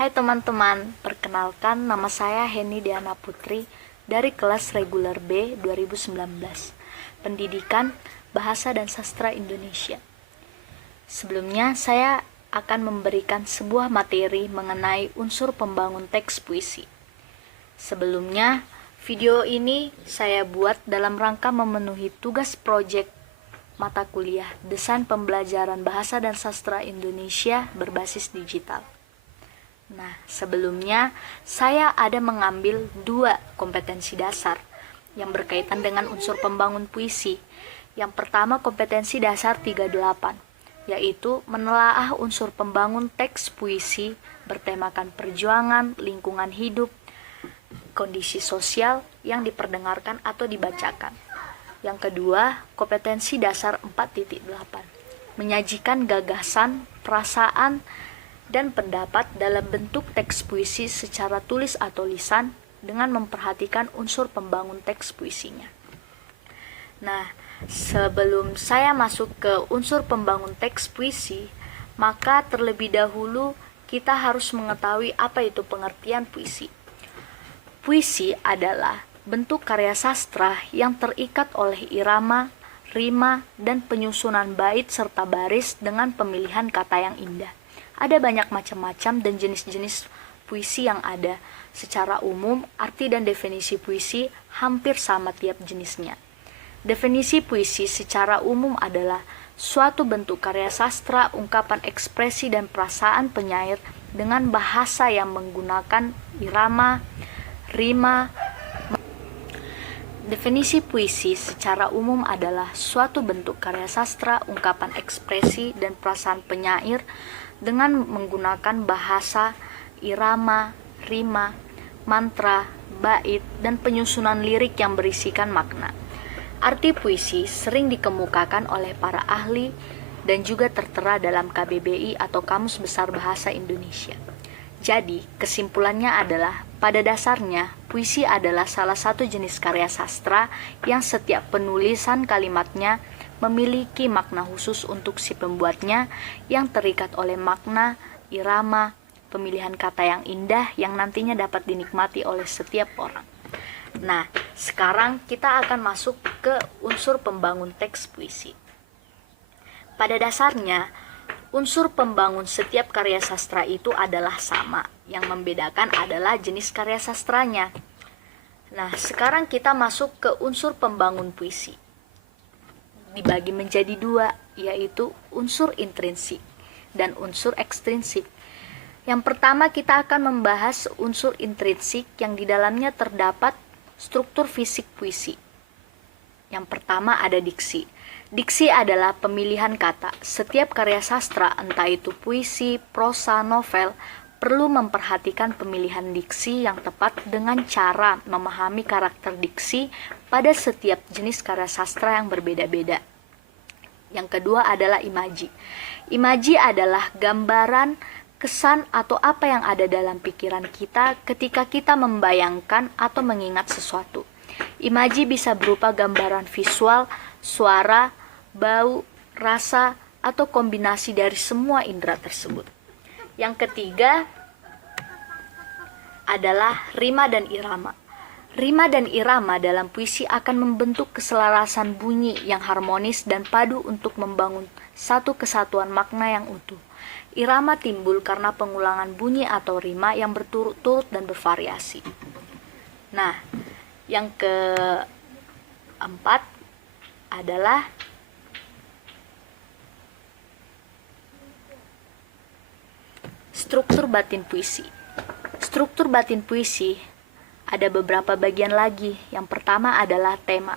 Hai teman-teman, perkenalkan nama saya Heni Diana Putri dari kelas reguler B 2019, Pendidikan Bahasa dan Sastra Indonesia. Sebelumnya saya akan memberikan sebuah materi mengenai unsur pembangun teks puisi. Sebelumnya, video ini saya buat dalam rangka memenuhi tugas proyek mata kuliah Desain Pembelajaran Bahasa dan Sastra Indonesia berbasis digital. Nah, sebelumnya saya ada mengambil 2 kompetensi dasar yang berkaitan dengan unsur pembangun puisi. Yang pertama kompetensi dasar 38, yaitu menelaah unsur pembangun teks puisi bertemakan perjuangan, lingkungan hidup, kondisi sosial yang diperdengarkan atau dibacakan. Yang kedua, kompetensi dasar 4.8, menyajikan gagasan, perasaan, dan pendapat dalam bentuk teks puisi secara tulis atau lisan dengan memperhatikan unsur pembangun teks puisinya. Nah, sebelum saya masuk ke unsur pembangun teks puisi, maka terlebih dahulu kita harus mengetahui apa itu pengertian puisi. Puisi adalah bentuk karya sastra yang terikat oleh irama, rima, dan penyusunan bait serta baris dengan pemilihan kata yang indah. Ada banyak macam-macam dan jenis-jenis puisi yang ada. Secara umum, arti dan definisi puisi hampir sama tiap jenisnya. Definisi puisi secara umum adalah suatu bentuk karya sastra, ungkapan ekspresi dan perasaan penyair dengan bahasa yang menggunakan irama, rima. Definisi puisi secara umum adalah suatu bentuk karya sastra, ungkapan ekspresi dan perasaan penyair dengan menggunakan bahasa, irama, rima, mantra, bait, dan penyusunan lirik yang berisikan makna. Arti puisi sering dikemukakan oleh para ahli dan juga tertera dalam KBBI atau Kamus Besar Bahasa Indonesia. Jadi, kesimpulannya adalah, pada dasarnya, puisi adalah salah satu jenis karya sastra yang setiap penulisan kalimatnya memiliki makna khusus untuk si pembuatnya yang terikat oleh makna, irama, pemilihan kata yang indah yang nantinya dapat dinikmati oleh setiap orang. Nah, sekarang kita akan masuk ke unsur pembangun teks puisi. Pada dasarnya, unsur pembangun setiap karya sastra itu adalah sama. Yang membedakan adalah jenis karya sastranya. Nah, sekarang kita masuk ke unsur pembangun puisi. Dibagi menjadi 2, yaitu unsur intrinsik dan unsur ekstrinsik. Yang pertama kita akan membahas unsur intrinsik yang di dalamnya terdapat struktur fisik puisi. Yang pertama ada diksi. Diksi adalah pemilihan kata. Setiap karya sastra, entah itu puisi, prosa, novel, perlu memperhatikan pemilihan diksi yang tepat dengan cara memahami karakter diksi pada setiap jenis karya sastra yang berbeda-beda. Yang kedua adalah imaji. Imaji adalah gambaran, kesan, atau apa yang ada dalam pikiran kita ketika kita membayangkan atau mengingat sesuatu. Imaji bisa berupa gambaran visual, suara, bau, rasa, atau kombinasi dari semua indera tersebut. Yang ketiga adalah rima dan irama. Rima dan irama dalam puisi akan membentuk keselarasan bunyi yang harmonis dan padu untuk membangun satu kesatuan makna yang utuh. Irama timbul karena pengulangan bunyi atau rima yang berturut-turut dan bervariasi. Nah, yang keempat adalah struktur batin puisi. Struktur batin puisi ada beberapa bagian lagi. Yang pertama adalah tema.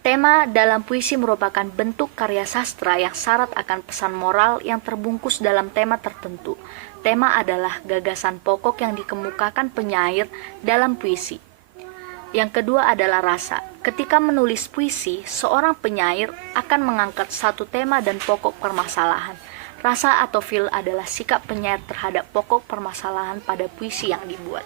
Tema dalam puisi merupakan bentuk karya sastra yang syarat akan pesan moral yang terbungkus dalam tema tertentu. Tema adalah gagasan pokok yang dikemukakan penyair dalam puisi. Yang kedua adalah rasa. Ketika menulis puisi, seorang penyair akan mengangkat satu tema dan pokok permasalahan. Rasa atau feel adalah sikap penyair terhadap pokok permasalahan pada puisi yang dibuat.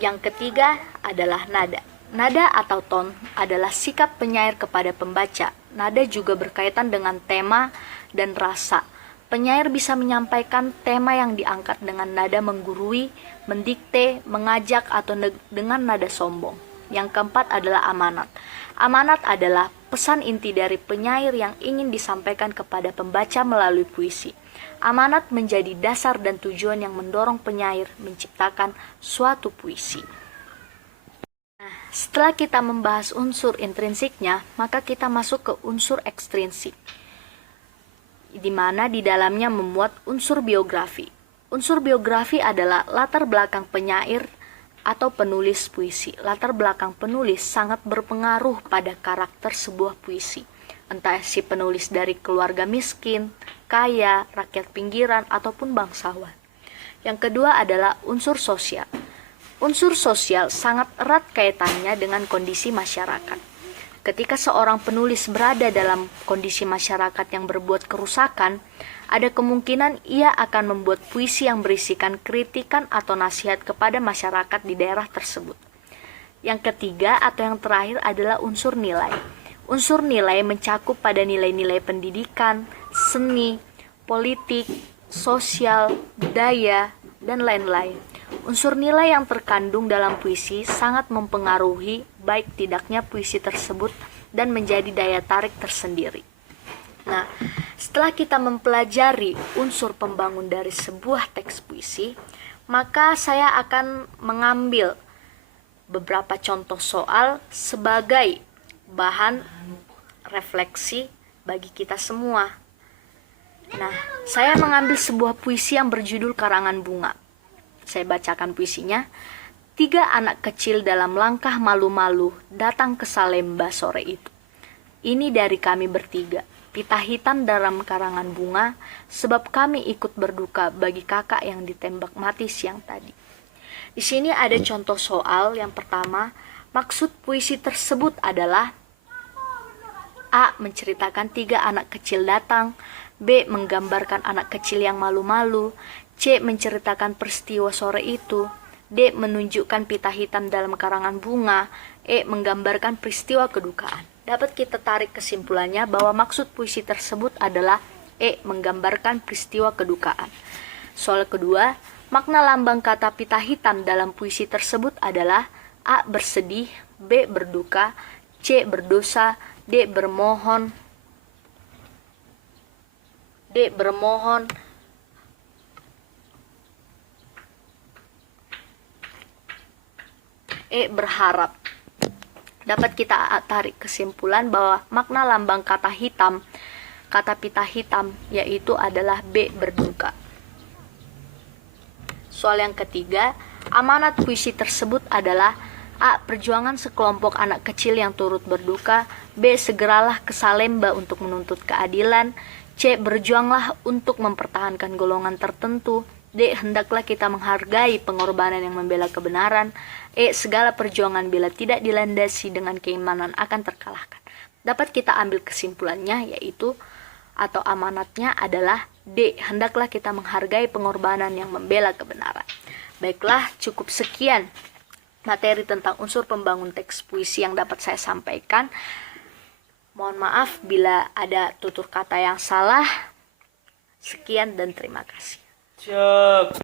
Yang ketiga adalah nada. Nada atau ton adalah sikap penyair kepada pembaca. Nada juga berkaitan dengan tema dan rasa. Penyair bisa menyampaikan tema yang diangkat dengan nada menggurui, mendikte, mengajak, atau dengan nada sombong. Yang keempat adalah amanat. Amanat adalah pesan inti dari penyair yang ingin disampaikan kepada pembaca melalui puisi. Amanat menjadi dasar dan tujuan yang mendorong penyair menciptakan suatu puisi. Setelah kita membahas unsur intrinsiknya, maka kita masuk ke unsur ekstrinsik, di mana di dalamnya memuat unsur biografi. Unsur biografi adalah latar belakang penyair atau penulis puisi. Latar belakang penulis sangat berpengaruh pada karakter sebuah puisi. Entah si penulis dari keluarga miskin, kaya, rakyat pinggiran, ataupun bangsawan. Yang kedua adalah unsur sosial. Unsur sosial sangat erat kaitannya dengan kondisi masyarakat. Ketika seorang penulis berada dalam kondisi masyarakat yang berbuat kerusakan, ada kemungkinan ia akan membuat puisi yang berisikan kritikan atau nasihat kepada masyarakat di daerah tersebut. Yang ketiga atau yang terakhir adalah unsur nilai. Unsur nilai mencakup pada nilai-nilai pendidikan, seni, politik, sosial, budaya, dan lain-lain. Unsur nilai yang terkandung dalam puisi sangat mempengaruhi baik tidaknya puisi tersebut dan menjadi daya tarik tersendiri. Nah, setelah kita mempelajari unsur pembangun dari sebuah teks puisi, maka saya akan mengambil beberapa contoh soal sebagai bahan refleksi bagi kita semua. Nah, saya mengambil sebuah puisi yang berjudul Karangan Bunga. Saya bacakan puisinya. 3 anak kecil dalam langkah malu-malu datang ke Salemba sore itu. Ini dari kami bertiga, pita hitam dalam karangan bunga, sebab kami ikut berduka bagi kakak yang ditembak mati siang tadi. Di sini ada contoh soal. Yang pertama, maksud puisi tersebut adalah A. Menceritakan 3 anak kecil datang. B. Menggambarkan anak kecil yang malu-malu. C. Menceritakan peristiwa sore itu. D. Menunjukkan pita hitam dalam karangan bunga. E. Menggambarkan peristiwa kedukaan. Dapat kita tarik kesimpulannya bahwa maksud puisi tersebut adalah E. Menggambarkan peristiwa kedukaan. Soal kedua, makna lambang kata pita hitam dalam puisi tersebut adalah A. Bersedih, B. Berduka, C. Berdosa, D. Bermohon, E. Berharap. Dapat kita tarik kesimpulan bahwa makna lambang kata hitam, kata pita hitam, yaitu adalah B. Berduka. Soal yang ketiga, amanat puisi tersebut adalah A. Perjuangan sekelompok anak kecil yang turut berduka. B. Segeralah ke Salemba untuk menuntut keadilan. C. Berjuanglah untuk mempertahankan golongan tertentu. D. Hendaklah kita menghargai pengorbanan yang membela kebenaran. E. Segala perjuangan bila tidak dilandasi dengan keimanan akan terkalahkan. Dapat kita ambil kesimpulannya, yaitu atau amanatnya adalah D. Hendaklah kita menghargai pengorbanan yang membela kebenaran. Baiklah, cukup sekian materi tentang unsur pembangun teks puisi yang dapat saya sampaikan. Mohon maaf bila ada tutur kata yang salah. Sekian dan terima kasih. Siap.